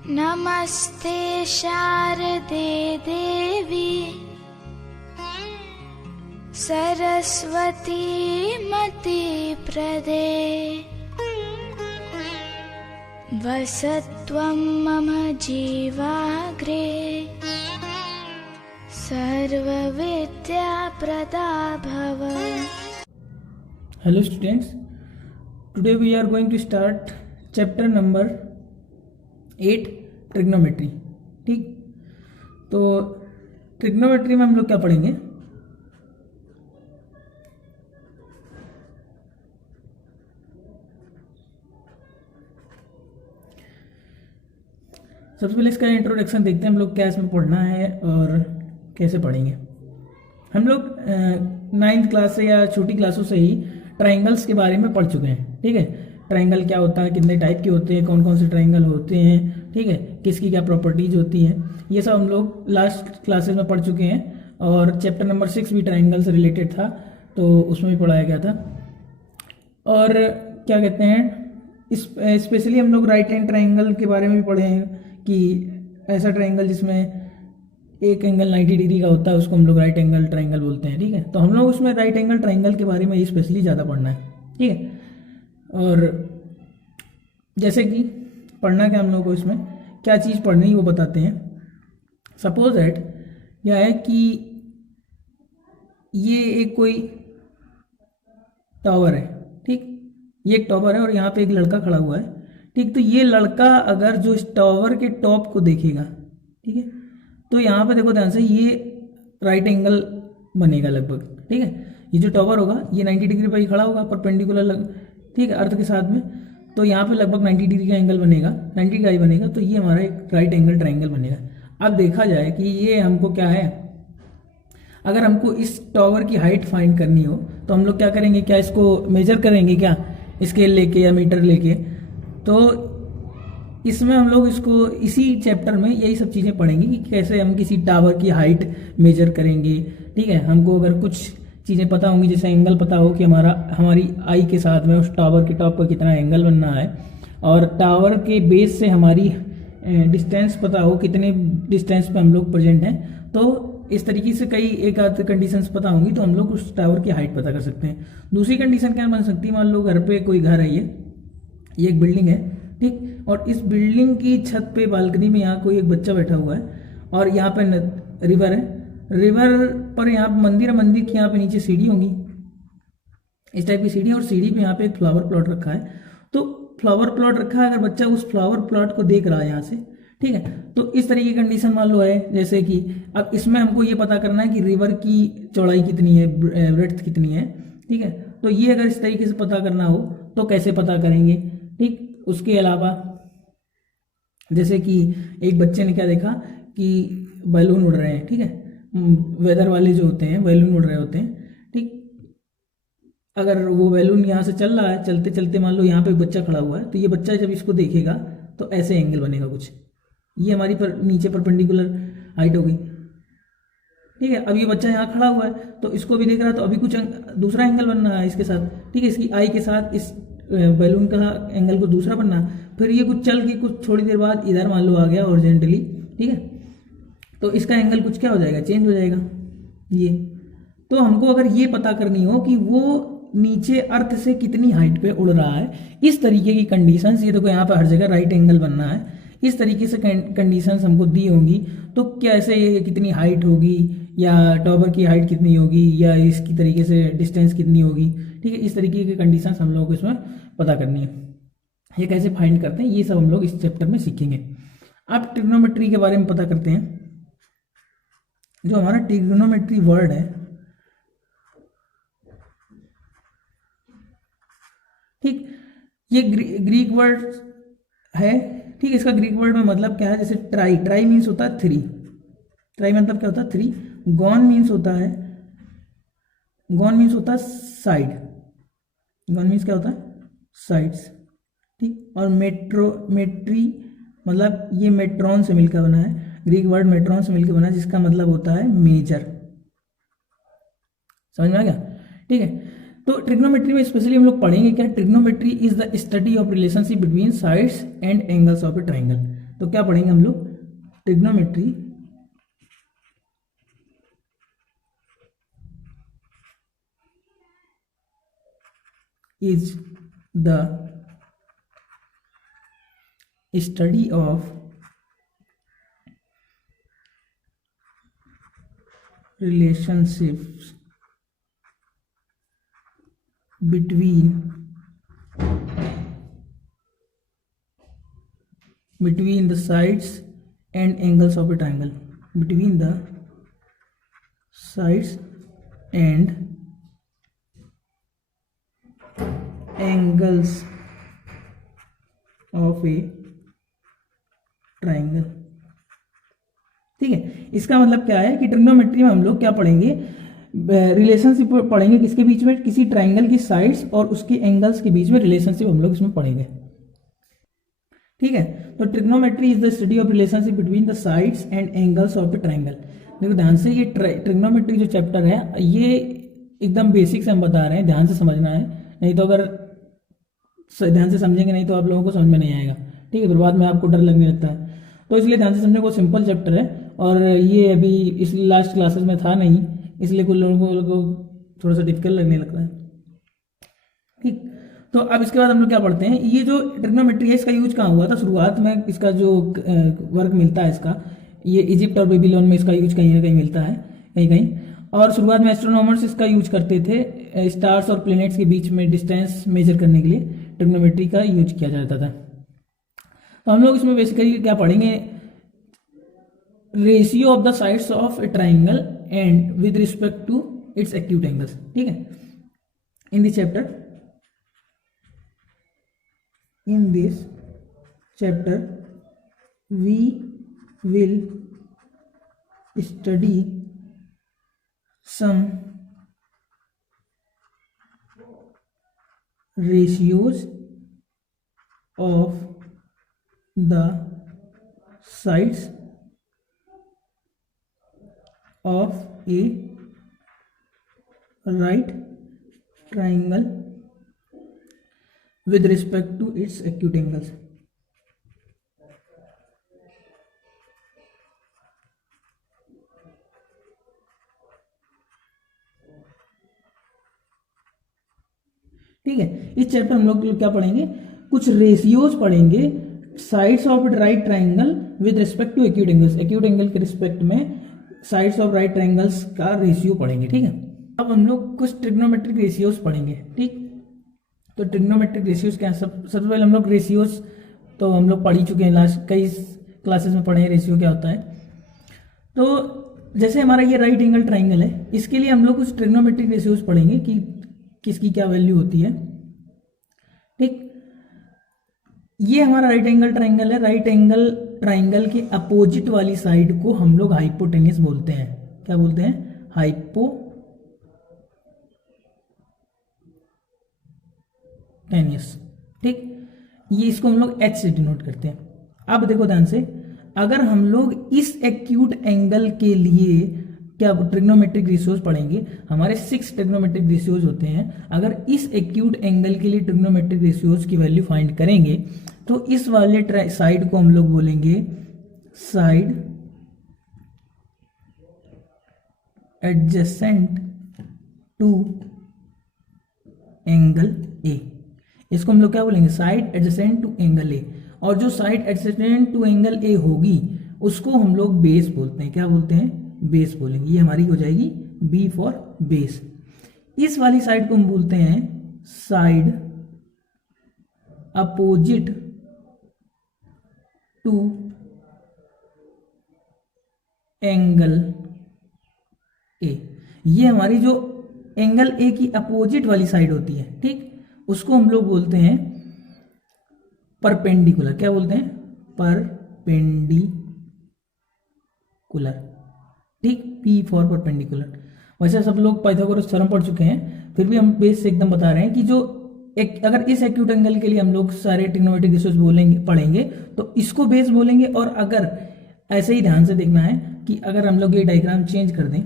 नमस्ते शारदे देवी सरस्वती मति प्रदे वसत्वं मम जीवाग्रे सर्वविद्या प्रदा भव। Hello students, today we are going to start chapter number 8 trigonometry. ठीक, तो ट्रिग्नोमेट्री में हम लोग क्या पढ़ेंगे? सबसे पहले इसका इंट्रोडक्शन देखते हैं हम लोग, क्या इसमें पढ़ना है और कैसे पढ़ेंगे। हम लोग 9th क्लास से या छोटी क्लासों से ही ट्राइंगल्स के बारे में पढ़ चुके हैं। ठीक है, ट्राइंगल क्या होता है, कितने टाइप के होते हैं, कौन कौन से ट्राइंगल होते हैं, ठीक है, किसकी क्या प्रॉपर्टीज होती हैं, ये सब हम लोग लास्ट क्लासेस में पढ़ चुके हैं। और चैप्टर नंबर 6 भी ट्राइंगल से रिलेटेड था, तो उसमें भी पढ़ाया गया था। और क्या कहते हैं, स्पेशली हम लोग राइट हैंड ट्राइंगल के बारे में भी पढ़े हैं कि ऐसा ट्राइंगल जिसमें एक एंगल 90 डिग्री का होता है उसको हम लोग राइट एंगल ट्राइंगल बोलते हैं। ठीक है, तो हम लोग उसमें राइट एंगल ट्राइंगल के बारे में स्पेशली ज़्यादा पढ़ना है। ठीक है, और जैसे कि पढ़ना क्या हम लोग को, इसमें क्या चीज़ पढ़नी है वो बताते हैं। सपोज दैट क्या है कि ये एक कोई टावर है। ठीक, ये एक टावर है और यहाँ पे एक लड़का खड़ा हुआ है। ठीक, तो ये लड़का अगर जो इस टावर के टॉप को देखेगा, ठीक है, तो यहाँ पे देखो ध्यान से, ये राइट एंगल बनेगा लगभग। ठीक है, ये जो टावर होगा ये 90 डिग्री पर ही खड़ा होगा परपेंडिकुलर, ठीक है, अर्थ के साथ में। तो यहाँ पे लगभग 90 डिग्री का एंगल बनेगा, 90 का ही बनेगा, तो ये हमारा एक राइट एंगल ट्राइंगल बनेगा। अब देखा जाए कि ये हमको क्या है, अगर हमको इस टावर की हाइट फाइंड करनी हो तो हम लोग क्या करेंगे, क्या इसको मेजर करेंगे क्या स्केल लेके या मीटर लेके? तो इसमें हम लोग इसको इसी चैप्टर में यही सब चीज़ें पढ़ेंगे कि कैसे हम किसी टावर की हाइट मेजर करेंगे। ठीक है, हमको अगर कुछ चीज़ें पता होंगी, जैसे एंगल पता हो कि हमारी आई के साथ में उस टावर के टॉप पर कितना एंगल बनना है, और टावर के बेस से हमारी डिस्टेंस पता हो कितने डिस्टेंस पे हम लोग प्रेजेंट हैं, तो इस तरीके से कई एक आध कंडीशंस पता होंगी तो हम लोग उस टावर की हाइट पता कर सकते हैं। दूसरी कंडीशन क्या बन सकती है, मान लो घर पे कोई घर है, ये एक बिल्डिंग है। ठीक, और इस बिल्डिंग की छत पे बालकनी में यहाँ कोई एक बच्चा बैठा हुआ है और यहाँ पे रिवर है, रिवर पर यहाँ मंदिर है, मंदिर की यहाँ पे नीचे सीढ़ी होगी, इस टाइप की सीढ़ी, और सीढ़ी पे यहाँ पे एक फ्लावर प्लॉट रखा है। तो फ्लावर प्लॉट रखा है, अगर बच्चा उस फ्लावर प्लॉट को देख रहा है यहाँ से, ठीक है, तो इस तरीके की कंडीशन मान लो है। जैसे कि अब इसमें हमको ये पता करना है कि रिवर की चौड़ाई कितनी है, ब्रेड्थ कितनी है। ठीक है, तो ये अगर इस तरीके से पता करना हो तो कैसे पता करेंगे? ठीक, उसके अलावा जैसे कि एक बच्चे ने क्या देखा कि बैलून उड़ रहे हैं। ठीक है, वेदर वाले जो होते हैं बैलून उड़ रहे होते हैं। ठीक, अगर वो बैलून यहाँ से चल रहा है, चलते चलते मान लो यहाँ पे बच्चा खड़ा हुआ है, तो ये बच्चा जब इसको देखेगा तो ऐसे एंगल बनेगा कुछ, ये हमारी नीचे परपेंडिकुलर हाइट होगी। ठीक है, अब ये बच्चा यहाँ खड़ा हुआ है तो इसको भी देख रहा है, तो अभी कुछ दूसरा एंगल बनना है इसके साथ। ठीक है, इसकी आई के साथ इस बैलून का एंगल को दूसरा बनना, फिर ये कुछ चल के कुछ थोड़ी देर बाद इधर मान लो आ गया हॉरिजॉन्टली। ठीक है, तो इसका एंगल कुछ क्या हो जाएगा, चेंज हो जाएगा ये। तो हमको अगर ये पता करनी हो कि वो नीचे अर्थ से कितनी हाइट पे उड़ रहा है, इस तरीके की कंडीशंस, ये देखो यहाँ पे हर जगह राइट एंगल बनना है, इस तरीके से कंडीशंस हमको दी होंगी, तो कैसे ये कितनी हाइट होगी, या टावर की हाइट कितनी होगी, या इसकी तरीके से डिस्टेंस कितनी होगी। ठीक है, इस तरीके की कंडीशंस हम लोगों को इसमें पता करनी है। ये कैसे फाइंड करते हैं ये सब हम लोग इस चैप्टर में सीखेंगे। अब ट्रिग्नोमेट्री के बारे में पता करते हैं। जो हमारा ट्रिग्नोमेट्री वर्ड है, ठीक, ये ग्रीक वर्ड है। ठीक, इसका ग्रीक वर्ड में मतलब क्या है, जैसे ट्राई मीन्स होता है 3, ट्राई मतलब क्या होता है 3, गॉन मीन्स होता है साइड, गॉन मीन्स क्या होता है साइड्स। ठीक, और मेट्री मतलब ये मेट्रॉन से मिलकर बना है, ग्रीक वर्ड मेट्रॉन से मिलकर बना है, जिसका मतलब होता है मेजर। समझ में आ गया? ठीक है, तो ट्रिग्नोमेट्री में स्पेशली हम लोग पढ़ेंगे क्या, trigonometry is the study of relationship between sides and angles of a triangle. तो क्या पढ़ेंगे हम लोग, trigonometry is the study of relationships between the sides and angles of a triangle, between the sides and angles of a triangle। ठीक है, इसका मतलब क्या है कि ट्रिग्नोमेट्री में हम लोग क्या पढ़ेंगे, रिलेशनशिप पढ़ेंगे किसके बीच में, किसी ट्राइंगल की साइड्स और उसके एंगल्स के बीच में रिलेशनशिप हम लोग इसमें पढ़ेंगे। ठीक है, तो trigonometry is the study of relationship between the sides and angles of the triangle. देखो ध्यान से, ये ट्रिग्नोमेट्री जो चैप्टर है ये एकदम बेसिक से हम बता रहे हैं, ध्यान से समझना है, नहीं तो अगर ध्यान से समझेंगे नहीं तो आप लोगों को समझ में नहीं आएगा। ठीक है, फिर बाद में आपको डर लगने लगता है, तो इसलिए ध्यान से समझने को, सिंपल चैप्टर है और ये अभी इस लास्ट क्लासेस में था नहीं, इसलिए कुछ लोगों को थोड़ा सा डिफिकल्ट लगने लगता है। ठीक, तो अब इसके बाद हम लोग क्या पढ़ते हैं, ये जो ट्रिग्नोमेट्री है इसका यूज कहाँ हुआ था, शुरुआत में इसका जो वर्क मिलता है इसका, ये इजिप्ट और बेबीलोन में इसका यूज कहीं ना कहीं मिलता है, कहीं कहीं, और शुरुआत में एस्ट्रोनॉमर्स इसका यूज करते थे स्टार्स और प्लैनेट्स के बीच में डिस्टेंस मेजर करने के लिए ट्रिग्नोमेट्री का यूज किया जाता था। तो हम लोग इसमें बेसिकली क्या पढ़ेंगे, ratio of the sides of a triangle and with respect to its acute angles. ठीक है, in this chapter we will study some ratios of the sides of a right triangle with respect to its acute angles। ठीक है, इस chapter हम लोग क्या पढ़ेंगे, कुछ रेशियोज पढ़ेंगे sides of right triangle with respect to acute angles, acute angle के रिस्पेक्ट में साइड्स ऑफ राइट ट्राइंगल्स का रेशियो पढ़ेंगे। ठीक है, अब हम लोग कुछ ट्रिग्नोमेट्रिक रेशियोज पढ़ेंगे। ठीक, तो ट्रिग्नोमेट्रिक रेशियोज क्या है, सबसे पहले हम लोग रेशियोज तो हम लोग पढ़ ही चुके हैं, लास्ट कई क्लासेस में पढ़े हैं रेशियो क्या होता है। तो जैसे हमारा ये राइट एंगल ट्राइंगल है, इसके लिए हम लोग कुछ ट्रिग्नोमेट्रिक रेशियोज पढ़ेंगे कि किसकी क्या वैल्यू होती है। ठीक, ये हमारा राइट एंगल ट्राइंगल है, राइट एंगल ट्राइंगल के अपोजिट वाली साइड को हम लोग हाइपोटेन्यूस बोलते हैं। क्या बोलते हैं, हाइपोटेन्यूस। ठीक, ये इसको हम लोग H से डिनोट करते हैं। अब देखो ध्यान से, अगर हम लोग इस एक्यूट एंगल के लिए क्या ट्रिग्नोमेट्रिक रेशियोज पढ़ेंगे, हमारे 6 ट्रिग्नोमेट्रिक रेशियोज होते हैं, अगर इस एक्यूट एंगल के लिए ट्रिग्नोमेट्रिक रेशियोज की वैल्यू फाइंड करेंगे तो इस वाले साइड को हम लोग बोलेंगे side adjacent to angle A. इसको हम लोग क्या बोलेंगे, side adjacent to angle A. और जो side adjacent to angle A होगी उसको हम लोग बेस बोलते हैं। क्या बोलते हैं, बेस बोलेंगे। ये हमारी हो जाएगी बी फॉर बेस। इस वाली साइड को हम बोलते हैं side opposite to angle A. ये हमारी जो एंगल ए की अपोजिट वाली साइड होती है, ठीक, उसको हम लोग बोलते हैं परपेंडिकुलर। क्या बोलते हैं, परपेंडिकुलर। ठीक, पी फॉर परपेंडिकुलर। वैसे सब लोग पाइथागोरस थ्योरम पढ़ चुके हैं, फिर भी हम बेस से एकदम बता रहे हैं कि जो अगर इस एक्यूट एंगल के लिए हम लोग सारे ट्रिग्नोमेट्रिक रेशियोज पढ़ेंगे तो इसको बेस बोलेंगे। और अगर ऐसे ही ध्यान से देखना है कि अगर हम लोग ये डायग्राम चेंज कर दें,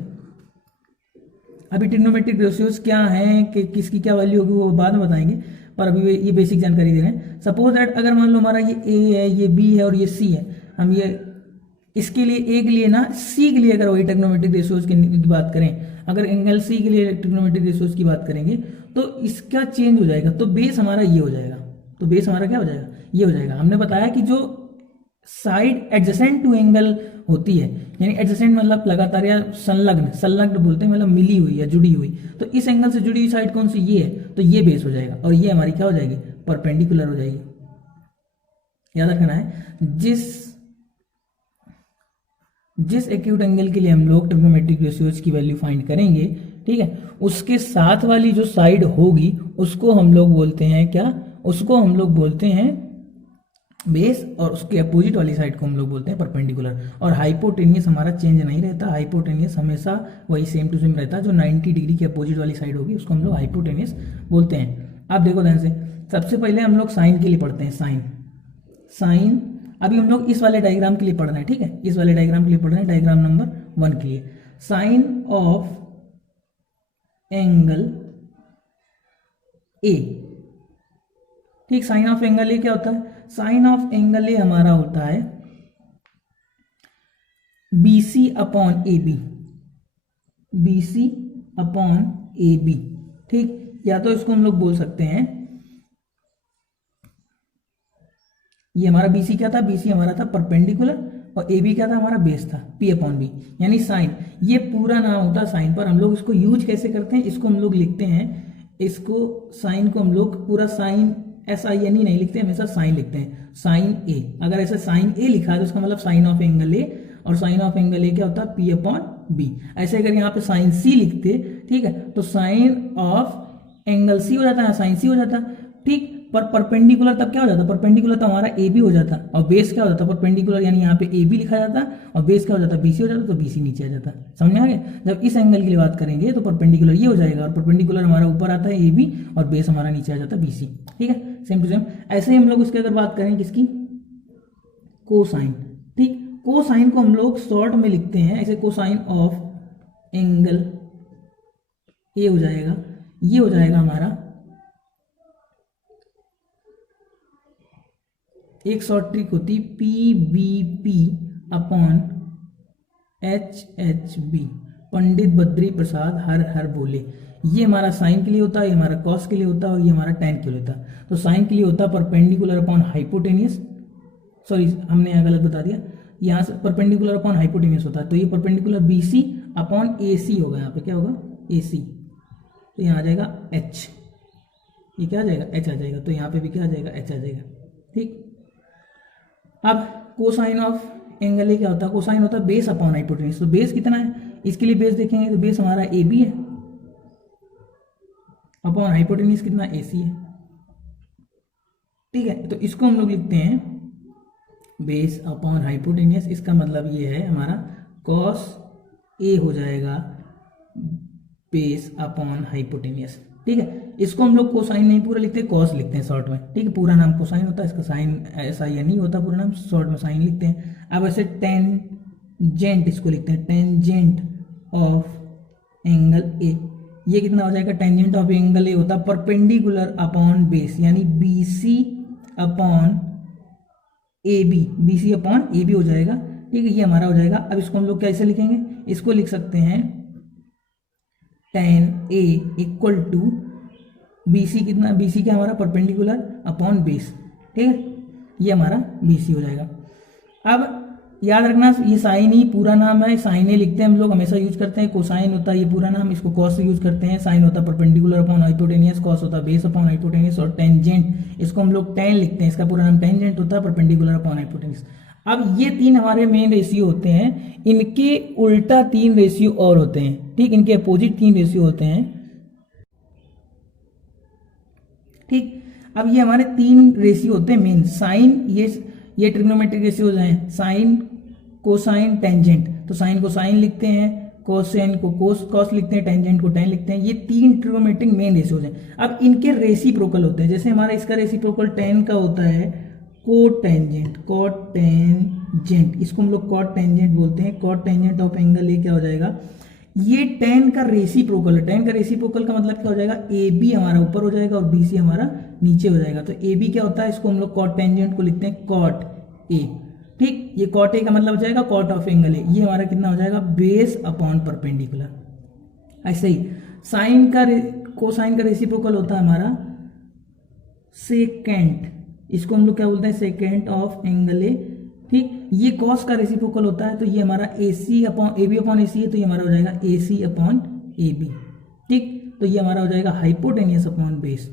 अभी ट्रिग्नोमेट्रिक रेशियोज क्या हैं, कि किसकी क्या वैल्यू होगी वो बाद में बताएंगे, पर अभी ये बेसिक जानकारी दे रहे हैं। सपोज दैट अगर मान लो हमारा ये ए है, ये बी है और ये सी है, हम ये इसके लिए ए के लिए ना, सी के लिए अगर वही ट्रिग्नोमेट्रिक रेशियोज की बात करें, अगर एंगल सी के लिए ट्रिग्नोमेट्रिक रेशियोज की बात करेंगे तो इसका चेंज हो जाएगा, तो बेस हमारा ये हो जाएगा, तो बेस हमारा क्या हो जाएगा, ये हो जाएगा। हमने बताया कि जो साइड एडजेसेंट टू एंगल होती है, यानी एडजेसेंट मतलब लगातार या संलग्न, संलग्न बोलते हैं मतलब मिली हुई या जुड़ी हुई, तो इस एंगल से जुड़ी हुई साइड कौन सी, ये है, तो ये बेस हो जाएगा और ये हमारी क्या हो जाएगी, परपेंडिकुलर हो जाएगी। याद रखना है, जिस एक्यूट एंगल के लिए हम लोग ट्रिग्नोमेट्रिक रेशियोज की वैल्यू फाइंड करेंगे, ठीक है, उसके साथ वाली जो साइड होगी उसको हम लोग बोलते हैं क्या, उसको हम लोग बोलते हैं बेस, और उसके अपोजिट वाली साइड को हम लोग बोलते हैं परपेंडिकुलर। और हाइपोटेनियस हमारा चेंज नहीं रहता, हाइपोटेनियस हमेशा वही सेम टू सेम रहता है, जो 90 डिग्री के अपोजिट वाली साइड होगी उसको हम लोग हाइपोटेनियस बोलते हैं। अब देखो ध्यान से, सबसे पहले हम लोग साइन के लिए पढ़ते हैं, साइन अभी हम लोग इस वाले डायग्राम के लिए पढ़ रहे हैं, ठीक है, इस वाले डायग्राम के लिए पढ़ रहे हैं, डायग्राम नंबर 1 के लिए। साइन ऑफ एंगल ए, ठीक, साइन ऑफ एंगल ए क्या होता है, साइन ऑफ एंगल ए हमारा होता है BC upon AB, BC upon AB, ठीक, या तो इसको हम लोग बोल सकते हैं, ये हमारा BC क्या था, BC हमारा था परपेंडिकुलर और AB क्या था, हमारा बेस था, P अपॉन B, यानी साइन, ये पूरा नाम होता है साइन। पर हम लोग इसको यूज कैसे करते हैं, इसको हम लोग लिखते हैं, इसको साइन को हम लोग पूरा साइन SINE नहीं लिखते, हमेशा साइन लिखते हैं, साइन ए। अगर ऐसे साइन ए लिखा है तो उसका मतलब साइन ऑफ एंगल ए, और साइन ऑफ एंगल ए क्या होता है, P अपॉन B। ऐसे अगर यहाँ पे साइन C लिखते, ठीक है, तो साइन ऑफ एंगल C हो जाता है, साइन C हो जाता है, ठीक। पर परपेंडिकुलर तब क्या हो जाता, परपेंडिकुलर तो हमारा AB हो जाता, और बेस क्या हो जाता, परपेंडिकुलर यानी यहाँ पे AB लिखा जाता और बेस क्या हो जाता, BC हो जाता, तो BC नीचे आ जाता। समझ में आ गया। जब इस एंगल की बात करेंगे तो परपेंडिकुलर ये हो जाएगा, और परपेंडिकुलर हमारा ऊपर आता है AB, और बेस हमारा नीचे आ जाता है BC, ठीक है, सेम टू सेम। ऐसे ही हम लोग उसकी अगर बात करें किसकी, कोसाइन, ठीक, कोसाइन को हम लोग शॉर्ट में लिखते हैं ऐसे, कोसाइन ऑफ एंगल ए हो जाएगा, ये हो जाएगा हमारा, एक शॉर्ट ट्रिक होती PBP अपॉन HHB, पंडित बद्री प्रसाद हर हर बोले। ये हमारा साइन के लिए होता है, ये हमारा कॉस के लिए होता है, और ये हमारा टैन के लिए होता है। तो साइन के लिए होता है परपेंडिकुलर अपॉन हाइपोटेनियस, सॉरी हमने यहाँ गलत बता दिया, यहाँ से परपेंडिकुलर अपॉन हाइपोटेनियस होता है, तो ये परपेंडिकुलर BC अपॉन AC होगा, यहाँ पे क्या होगा, AC, तो यहाँ आ जाएगा H, ये क्या आ जाएगा, H आ जाएगा, तो यहाँ पे भी क्या आ जाएगा, H आ जाएगा, ठीक। अब कोसाइन ऑफ एंगल ए क्या होता है, कोसाइन होता है बेस अपॉन हाइपोटेन्यूज। तो बेस कितना है, इसके लिए बेस देखेंगे तो बेस हमारा AB है, अपॉन हाइपोटेन्यूज कितना, AC है, ठीक है। तो इसको हम लोग लिखते हैं बेस अपॉन हाइपोटेन्यूज, इसका मतलब ये है हमारा कॉस A हो जाएगा बेस अपॉन हाइपोटेन्यूज, ठीक है। इसको हम लोग कोसाइन नहीं पूरा लिखते, कॉस लिखते हैं शॉर्ट में, ठीक है। पूरा नाम कोसाइन होता है, इसका साइन SIN होता पूरा नाम, शॉर्ट में साइन लिखते हैं। अब ऐसे टेंजेंट इसको लिखते हैं, टेंजेंट ऑफ एंगल ए, ये कितना हो जाएगा, टेंजेंट ऑफ एंगल ए होता है परपेंडिकुलर अपॉन बेस, यानी BC upon AB, BC upon AB हो जाएगा, ठीक है, ये हमारा हो जाएगा। अब इसको हम लोग कैसे लिखेंगे, इसको लिख सकते हैं tan A equal to BC कितना, BC क्या हमारा परपेंडिकुलर अपॉन बेस, ठीक है, ये हमारा BC हो जाएगा। अब याद रखना ये साइन ही पूरा नाम है, साइन ही लिखते हैं हम लोग, हमेशा यूज करते हैं। कोसाइन होता है ये पूरा नाम, इसको कॉस से यूज करते हैं। साइन होता है परपेंडिकुलर अपॉन हाइपोटेनियस, कॉस होता है बेस अपॉन हाइपोटेनियस, और टेंजेंट इसको हम लोग टेन लिखते हैं, इसका पूरा नाम टेंजेंट होता है परपेंडिकुलर अपॉन हाइपोटेनियस। अब ये तीन हमारे मेन रेशियो होते हैं, इनके उल्टा तीन रेशियो और होते हैं, ठीक, इनके अपोजिट तीन रेशियो होते हैं, ठीक। अब ये हमारे तीन रेशियो होते हैं मेन, साइन, ये ट्रिग्नोमेट्रिक रेशियोज हैं, साइन, कोसाइन, टेंजेंट। तो साइन को साइन लिखते हैं, कोसाइन को कॉस लिखते हैं, टेंजेंट को टेन लिखते हैं। ये तीन ट्रिग्नोमेट्रिक मेन रेशियोज हैं। अब इनके रेसिप्रोकल होते हैं, जैसे हमारा इसका रेसिप्रोकल टेन का होता है कोटेंजेंट, कोटेंजेंट, इसको हम लोग कोटेंजेंट बोलते हैं। कोटेंजेंट ऑफ एंगल ए क्या हो जाएगा, ये टेन का रेसिप्रोकल है। टेन का रेसिप्रोकल का मतलब क्या हो जाएगा, AB हमारा ऊपर हो जाएगा और BC हमारा नीचे हो जाएगा। तो AB क्या होता है, इसको हम लोग कोटेंजेंट को लिखते हैं कोट A, ठीक, ये कॉट ए का मतलब हो जाएगा कॉट ऑफ एंगल ए, ये हमारा कितना हो जाएगा बेस अपॉन परपेंडिकुलर। ऐसे ही साइन का कोसाइन का रेसिप्रोकल होता है हमारा सेकेंट, इसको हम लोग क्या बोलते हैं सेकेंट ऑफ एंगल ए। ठीक, ये कॉस का रेसिप्रोकल होता है तो ये हमारा ए सी अपॉन ए बी अपॉन ए सी है, तो ये हमारा हो जाएगा ए सी अपॉन ए बी। ठीक, तो ये हमारा हो जाएगा हाइपोटेनियस अपॉन बेस।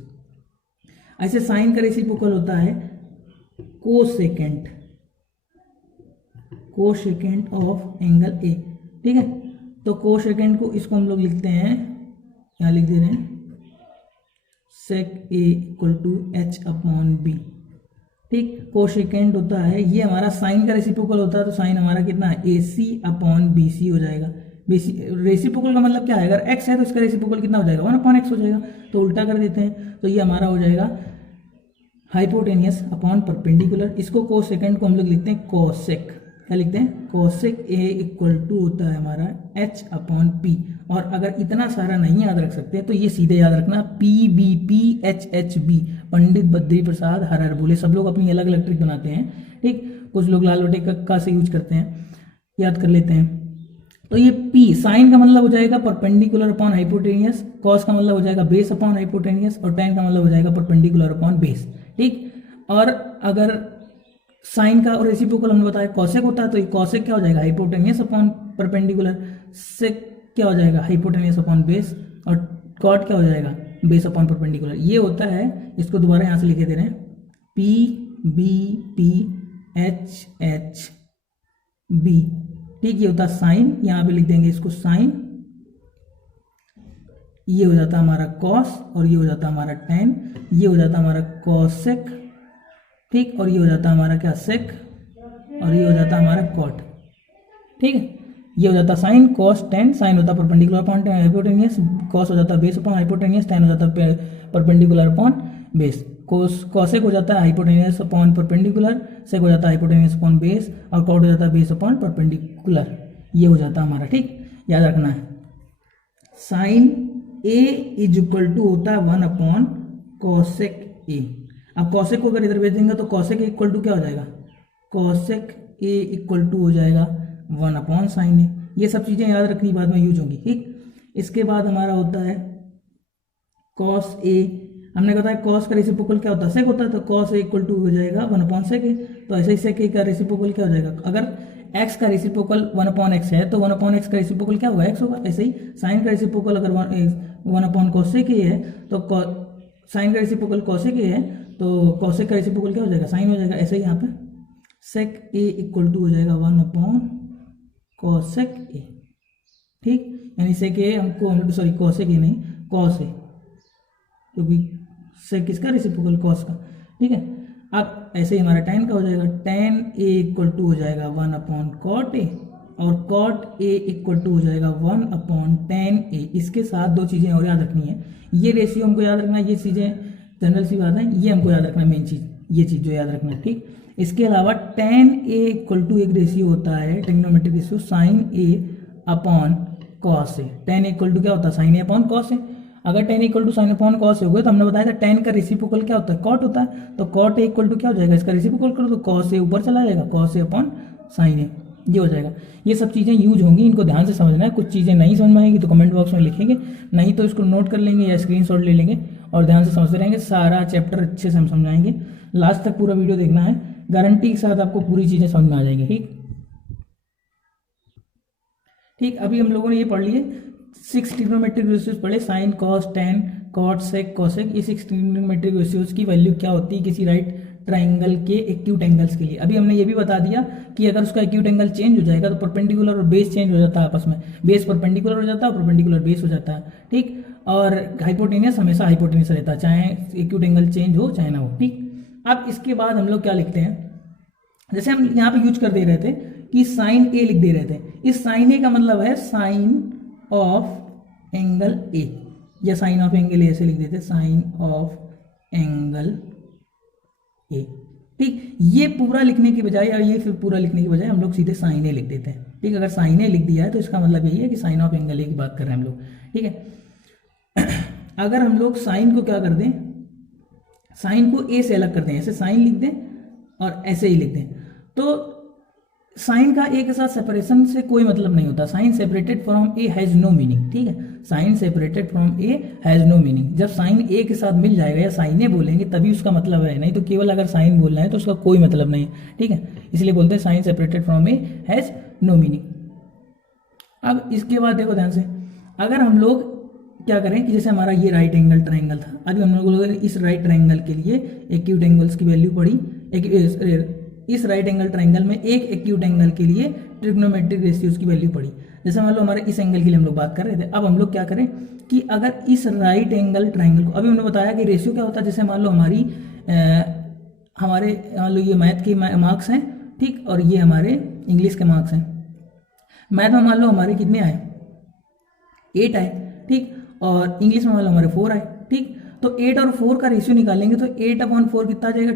ऐसे साइन का रेसिप्रोकल होता है cosecant, cosecant of angle A. ठीक है, तो कोसेकेंट को इसको हम लोग लिखते हैं, यहाँ लिख दे रहे हैं sec A equal to H upon B. ठीक, कोसेकेंट होता है, ये हमारा साइन का रेसिप्रोकल होता है तो साइन हमारा कितना है ए सी अपॉन बी सी हो जाएगा। बी सी रेसिप्रोकल का मतलब क्या है, अगर एक्स है तो इसका रेसिप्रोकल कितना हो जाएगा 1 अपॉन एक्स हो जाएगा, तो उल्टा कर देते हैं तो ये हमारा हो जाएगा हाइपोटेनियस अपॉन परपेंडिकुलर। इसको कोसेकेंट को हम लोग लिखते हैं कोसेक, क्या लिखते हैं कोसेक ए इक्वल टू होता है हमारा एच अपॉन पी। और अगर इतना सारा नहीं याद रख सकते तो ये सीधे याद रखना P B P H H B, Pandit Badri Prasad हर हर बोले। सब लोग अपनी अलग अलग ट्रिक बनाते हैं। ठीक, कुछ लोग लाल बटे का से यूज करते हैं, याद कर लेते हैं। तो ये पी साइन का मतलब हो जाएगा परपेंडिकुलर अपॉन हाइपोटेनियस, कॉस का मतलब हो जाएगा बेस अपॉन हाइपोटेनियस, और टेन का मतलब हो जाएगा परपेंडिकुलर अपॉन बेस। ठीक, और अगर साइन का और रेसिप्रोकल हमने बताया कॉसेक होता है तो ये कॉसेक क्या हो जाएगा हाइपोटेनियस अपॉन परपेंडिकुलर, सेक क्या हो जाएगा हाइपोटेनियस अपॉन बेस, और कॉट क्या हो जाएगा बेस अपॉन परपेंडिकुलर। ये होता है, इसको दोबारा यहाँ से लिखे दे रहे हैं P B P H H B. ठीक, ये होता है साइन, यहाँ पे लिख देंगे इसको साइन, ये हो जाता है हमारा कॉस, और ये हो जाता है हमारा टेन, ये हो जाता है हमारा कॉसेक। ठीक, और ये हो जाता है हमारा क्या सेक, और ये हो जाता है हमारा कॉट। ठीक है, ये हो जाता है साइन कॉस टेन, साइन होता है परपेंडिकुलर अपॉन हाइपोटेनियस, कॉस हो जाता है बेस अपॉन हाइपोटेनियस, टेन हो जाता है परपेंडिकुलर अपॉन बेस, कॉसेक हो जाता है हाइपोटेनियस अपॉन परपेंडिकुलर, सेक हो जाता है हाइपोटेनियस अपॉन बेस, और कॉट हो जाता है बेस अपॉन परपेंडिकुलर। ये हो जाता है हमारा। ठीक, याद रखना है sine A is equal to होता है 1 अपॉन कॉसेक ए। अब कॉसेक को अगर इधर भेज देंगे तो कॉसेक इक्वल टू क्या हो जाएगा, कॉसेक ए इक्वल टू हो जाएगा 1 अपॉन साइन ए। ये सब चीज़ें याद रखनी बाद में यूज होंगी। ठीक, इसके बाद हमारा होता है कॉस ए, हमने बताया कॉस का रेसिप्रोकल क्या होता है सेक होता है, तो कॉस ए इक्वल टू हो जाएगा 1 अपॉन सेक ए। तो ऐसे ही सेक ए का रेसिप्रोकल क्या हो जाएगा, अगर एक्स का रेसिप्रोकल 1 अपॉन एक्स है तो 1 अपॉन एक्स का रेसिप्रोकल क्या होगा एक्स होगा। ऐसे ही साइन का रेसिप्रोकल अगर 1 अपॉन कॉसेक ए है तो साइन का रेसिप्रोकल कॉसेक ए है तो कॉसेक का रेसिप्रोकल क्या हो जाएगा साइन हो जाएगा। ऐसे ही यहाँ पे सेक ए इक्वल टू हो जाएगा 1 अपॉन कॉसेक ए। ठीक, यानी सेक ए हमको सॉरी कॉसेक ए नहीं कॉस ए, क्योंकि सेक किसका रेसिप्रोकल कॉस का। ठीक है, अब ऐसे ही हमारा टेन का हो जाएगा, टेन ए इक्वल टू हो जाएगा 1 अपॉन कॉट ए, और कॉट ए इक्वल टू हो जाएगा 1 अपॉन टेन ए। इसके साथ दो चीज़ें और याद रखनी है, ये रेशियो हमको याद रखना है, ये चीज़ें जनरल सी बात है, ये हमको याद रखना है मेन चीज़, ये चीज़ जो याद रखना है। ठीक, इसके अलावा टेन ए इक्वल टू एक रेशियो होता है trigonometric ratio sine A upon cos A. Tan equal to क्या होता है sine A upon cos A. अगर tan equal to sine upon cos A हो गए तो हमने बताया था टेन का रेसिप्रोकल क्या होता है कॉट होता है, तो कॉट ए इक्वल टू क्या हो जाएगा इसका रेसिप्रोकल करो तो कॉस ए ऊपर चला जाएगा, कॉस ए अपॉन साइन ए, ये हो जाएगा। ये सब चीज़ें यूज होंगी, इनको ध्यान से समझना है। कुछ चीज़ें नहीं समझ में आएंगी तो कमेंट बॉक्स में लिखेंगे, नहीं तो इसको नोट कर लेंगे या स्क्रीनशॉट ले लेंगे और ध्यान से समझते रहेंगे। सारा चैप्टर अच्छे से हम समझाएंगे, लास्ट तक पूरा वीडियो देखना है, गारंटी के साथ आपको पूरी चीज़ें समझ में आ जाएंगी। ठीक, अभी हम लोगों ने ये पढ़ लिए 6 ट्रिग्नोमेट्रिक रेशियोज पढ़े, sine cos tan cot sec cosec. ये 6 ट्रिग्नोमेट्रिक रेशियोज की वैल्यू क्या होती है किसी राइट ट्राइंगल के एक्यूट एंगल्स के लिए। अभी हमने ये भी बता दिया कि अगर उसका एक्यूट एंगल चेंज हो जाएगा तो परपेंडिकुलर और बेस चेंज हो जाता है आपस में, बेस परपेंडिकुलर हो जाता है और परपेंडिकुलर बेस हो जाता है। ठीक, और हाइपोटेनियस हमेशा हाइपोटेनियस रहता है, चाहे एक्यूट एंगल चेंज हो चाहे ना हो। ठीक, अब इसके बाद हम लोग क्या लिखते हैं, जैसे हम यहाँ पे यूज कर दे रहे थे कि साइन ए लिख दे रहे थे, इस साइन ए का मतलब है साइन ऑफ एंगल ए, या साइन ऑफ एंगल ए ऐसे लिख देते, साइन ऑफ एंगल ए। ठीक, ये पूरा लिखने की बजाय और ये फिर पूरा लिखने की बजाय हम लोग सीधे साइन ए लिख देते हैं। ठीक, अगर साइन ए लिख दिया है तो इसका मतलब यही है कि साइन ऑफ एंगल ए की बात कर रहे हैं हम लोग। ठीक है, अगर हम लोग साइन को क्या कर दें, साइन को ए से अलग कर दें, ऐसे साइन लिख दें और ऐसे ही लिख दें, तो साइन का ए के साथ सेपरेशन से कोई मतलब नहीं होता। Sine separated from A has no meaning, ठीक है, sine separated from A has no meaning. जब साइन ए के साथ मिल जाएगा या साइने बोलेंगे तभी उसका मतलब है, नहीं तो केवल अगर साइन बोलना है तो उसका कोई मतलब नहीं है, ठीक है, इसलिए बोलते हैं sine separated from A has no meaning. अब इसके बाद देखो ध्यान से, अगर हम लोग क्या करें कि जैसे हमारा ये राइट एंगल ट्रायंगल था, अभी हम लोग इस राइट ट्रायंगल के लिए एक्यूट एंगल्स की वैल्यू पड़ी, इस राइट एंगल ट्रायंगल में एक एक्यूट एंगल के लिए ट्रिग्नोमेट्रिक रेशियोज की वैल्यू पड़ी। जैसे मान लो हमारे इस एंगल के लिए हम लोग बात कर रहे थे, अब हम लोग क्या करें कि अगर इस राइट एंगल ट्रायंगल को, अभी हमने बताया कि रेशियो क्या होता है, जैसे मान लो हमारे मान लो ये मैथ के मार्क्स हैं, ठीक, और ये हमारे इंग्लिश के मार्क्स हैं। मैथ में मान लो हमारे कितने आए, 8 आए, ठीक, और इंग्लिश में मान लो हमारे 4 आए, ठीक, तो 8 और 4 का रेशियो निकालेंगे तो 8/4 कितना आ जाएगा,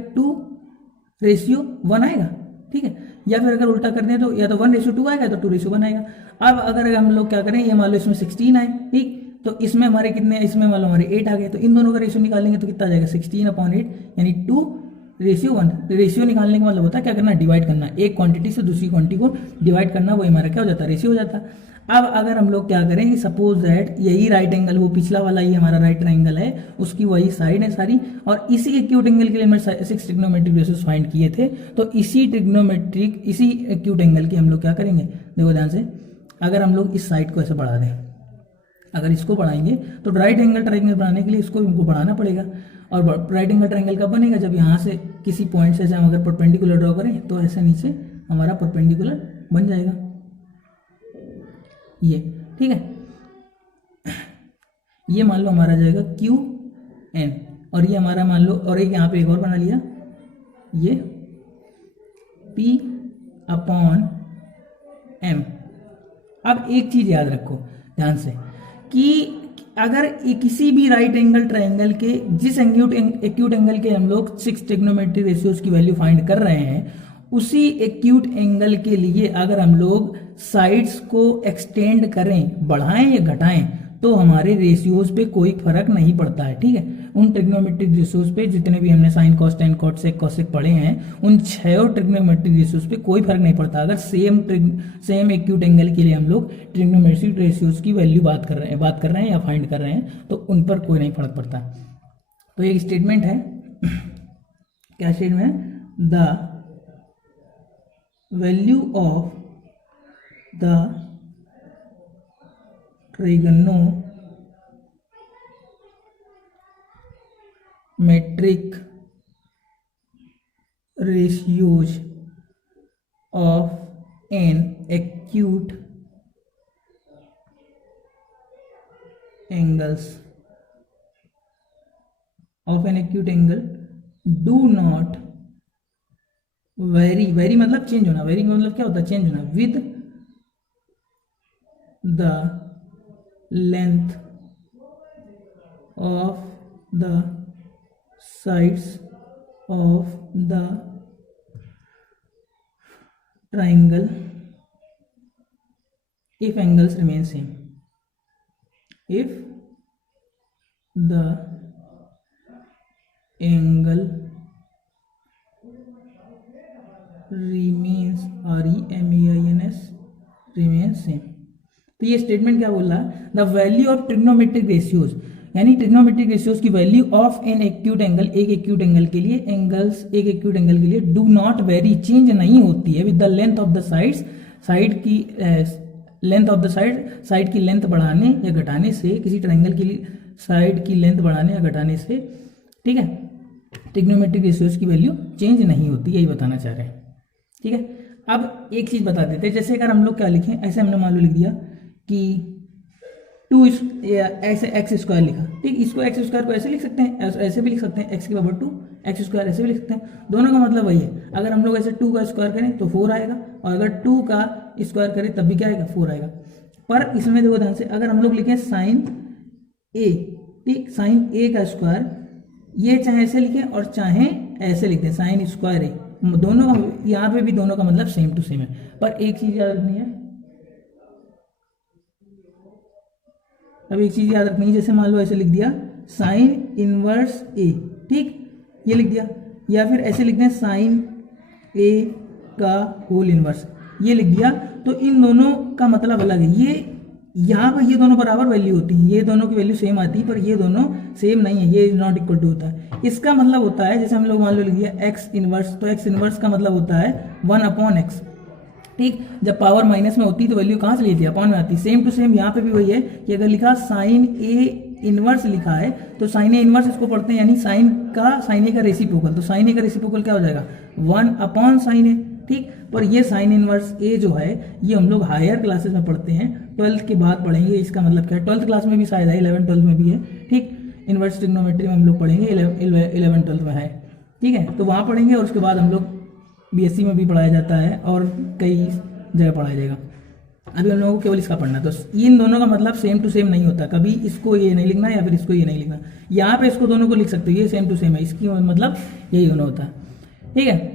2:1 आएगा, ठीक है, या फिर अगर उल्टा कर दें तो या तो 1:2 आएगा तो 2:1 आएगा। अब अगर हम लोग क्या करें, ये मान लो इसमें 16 आए, ठीक, तो इसमें हमारे कितने, इसमें मान लो हमारे 8 आ गए, तो इन दोनों का रेशियो निकालेंगे तो कितना आ जाएगा, 16/8 यानी 2:1। रेशियो निकालने का मतलब होता है क्या करना, डिवाइड करना, एक क्वांटिटी से दूसरी क्वांटिटी को डिवाइड करना, वही हमारा क्या हो जाता है, रेशियो हो जाता है। अब अगर हम लोग क्या करें कि सपोज दैट यही राइट एंगल, वो पिछला वाला ये हमारा राइट ट्रायंगल है, उसकी वही साइड है सारी, और इसी एक्यूट एंगल के लिए हमने 6 ट्रिग्नोमेट्रिक रेशियोज फाइंड किए थे, तो इसी एक्यूट एंगल की हम लोग क्या करेंगे, देखो ध्यान से, अगर हम लोग इस साइड को ऐसे बढ़ा दें, अगर इसको बढ़ाएंगे तो राइट एंगल ट्रायंगल बनाने के लिए इसको हमको बढ़ाना पड़ेगा, और राइट एंगल ट्रायंगल कब बनेगा, जब यहाँ से किसी पॉइंट से ऐसे हम अगर परपेंडिकुलर ड्रॉ करें तो ऐसे नीचे हमारा परपेंडिकुलर बन जाएगा ये, ठीक है, ये मान लो हमारा जाएगा QN, और ये हमारा मान लो, और एक यहाँ पे एक और बना लिया, ये P/M। अब एक चीज याद रखो ध्यान से कि अगर किसी भी राइट एंगल ट्रायंगल के जिस एक्यूट एंगल के हम लोग 6 ट्रिग्नोमेट्रिक रेशियोज की वैल्यू फाइंड कर रहे हैं, उसी एक्यूट एंगल के लिए अगर हम लोग साइड्स को एक्सटेंड करें, बढ़ाएं या घटाएं, तो हमारे रेशियोज पे कोई फर्क नहीं पड़ता है, ठीक है। उन ट्रिग्नोमेट्रिक रेशियोज पे जितने भी हमने sine cos tan cot sec cosec पढ़े हैं, उन 6 ट्रिग्नोमेट्रिक रेशियोज पे कोई फर्क नहीं पड़ता। अगर सेम एक्यूट एंगल के लिए हम लोग ट्रिग्नोमेट्रिक रेशियोज की वैल्यू बात कर रहे हैं या फाइंड कर रहे हैं, तो उन पर कोई नहीं फर्क पड़ता। तो एक स्टेटमेंट है, क्या स्टेटमेंट है, the value of the trigonometric ratios of an acute angles do not vary मतलब चेंज होना, वेरी मतलब क्या होता है, चेंज होना, with the length of the sides of the triangle if angles remain same. If the angle remains remains same. तो ये statement क्या बोल रहा है, the value of trigonometric ratios, यानी ट्रिग्नोमेट्रिक रेशियोज की value of an acute angle, एक acute angle के लिए एक एक्यूट एंगल के लिए डू नॉट वेरी, चेंज नहीं होती है, with the length of the sides, side की लेंथ ऑफ द साइड की लेंथ बढ़ाने या घटाने से, किसी ट्रायंगल के लिए साइड की लेंथ बढ़ाने या घटाने से, ठीक है, ट्रिग्नोमेट्रिक रेशियोज की वैल्यू चेंज नहीं होती, यही बताना चाह रहे हैं, ठीक है। अब एक चीज बता देते हैं, जैसे अगर हम लोग क्या लिखें, ऐसे हमने मान लो लिख दिया कि 2 ऐसे एक्स स्क्वायर लिखा, ठीक, इसको एक्स स्क्वायर को ऐसे लिख सकते हैं, ऐसे भी लिख सकते हैं, एक्स के बराबर 2 एक्स स्क्वायर ऐसे भी लिख सकते हैं, दोनों का मतलब वही है। अगर हम लोग ऐसे 2 का स्क्वायर करें तो 4 आएगा, और अगर 2 का स्क्वायर करें तब भी क्या आएगा, 4 आएगा। पर इसमें देखो ध्यान से, अगर हम लोग लिखें साइन ए, ठीक, साइन ए का स्क्वायर, ये चाहे ऐसे लिखें और चाहे ऐसे लिखते हैं, साइन स्क्वायर ए, दोनों का यहाँ पे भी दोनों का मतलब सेम टू सेम है। पर एक चीज याद रखनी है, अब एक चीज याद रखनी है, जैसे मान लो ऐसे लिख दिया साइन इनवर्स ए, ठीक, ये लिख दिया, या फिर ऐसे लिखते हैं साइन ए का होल इनवर्स, ये लिख दिया, तो इन दोनों का मतलब अलग है। ये यहाँ पर ये दोनों बराबर वैल्यू होती है, ये दोनों की वैल्यू सेम आती है, पर ये दोनों सेम नहीं है, ये नॉट इक्वल टू होता है। इसका मतलब होता है, जैसे हम लोग मान लो लिख दिया एक्स इनवर्स, तो एक्स इनवर्स का मतलब होता है 1/x। ठीक, जब पावर माइनस में होती है तो वैल्यू कहाँ चली जाती है, अपॉन में आती है। सेम टू सेम यहाँ पे भी वही है कि अगर लिखा साइन ए इनवर्स लिखा है तो साइन ए इनवर्स इसको पढ़ते हैं, यानी साइन ए का रेसिप्रोकल, तो साइन ए का रेसिप्रोकल क्या हो जाएगा 1/sin ए। ठीक, पर ये साइन इनवर्स ए जो है ये हम लोग हायर क्लासेस में पढ़ते हैं, 12th के बाद पढ़ेंगे। इसका मतलब क्या है, 12th क्लास में भी शायद है, 11th 12th में भी है। ठीक, इनवर्स ट्रिग्नोमेट्री में हम लोग पढ़ेंगे, 11th 12th में है। ठीक है, तो वहाँ पढ़ेंगे और उसके बाद हम लोग बीएससी में भी पढ़ाया जाता है और कई जगह पढ़ाया जाएगा। अभी हम लोगों को केवल इसका पढ़ना है। तो इन दोनों का मतलब सेम टू सेम नहीं होता, कभी इसको ये नहीं लिखना या फिर इसको ये नहीं लिखना। यहाँ पे इसको दोनों को लिख सकते हो, ये सेम टू सेम है, इसकी मतलब यही होना होता है। ठीक है,